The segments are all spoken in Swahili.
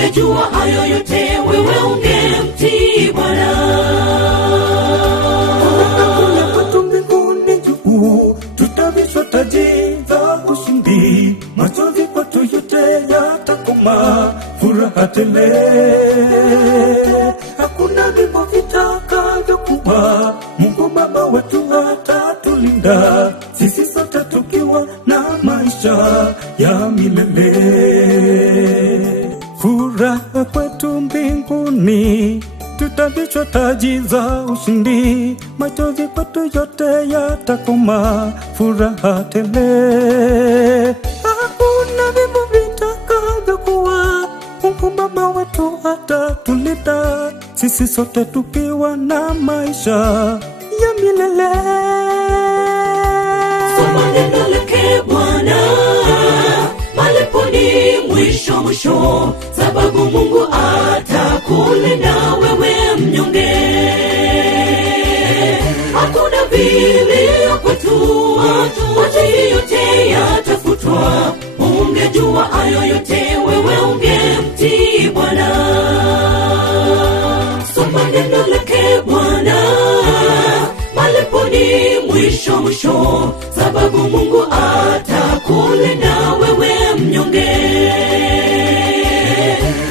ungejua hayo yote, wewe ungemtii Bwana. Kwetu mbinguni juu, tutavishwa taji za ushindi. Machozi kwetu yote yatakoma, furaha tele. Hakuna vifo vitakavyokuwa, Mungu Baba wetu atatulinda, sisi sote tukiwa na maisha ya milele. Furaha kwetu mbinguni, tutavishwa taji za ushindi. Machozi kwetu yote yatakoma, furaha tele. Hakuna vifo vitakavyokuwa, Mungu Baba wetu atatulinda, sisi sote tukiwa na maisha ya milele. Soma neno lake Bwana, malipo ni mwisho, sababu Mungu atakulinda wewe mnyonge. Hakuna vilio kwetu, machozi yote yatafutwa. Ungejua hayo yote, wewe ungemtii Bwana. Soma neno lake Bwana, malipo ni mwisho, sababu Mungu atakulinda wewe mnyonge.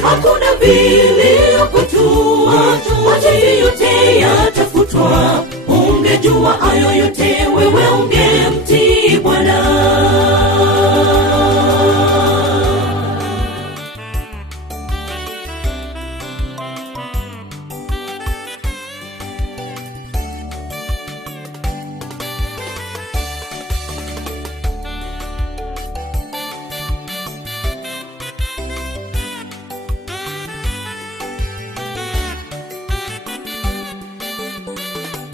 Hakuna vilio kwetu, machozi yote yatafutwa. Ungejua hayo yote, wewe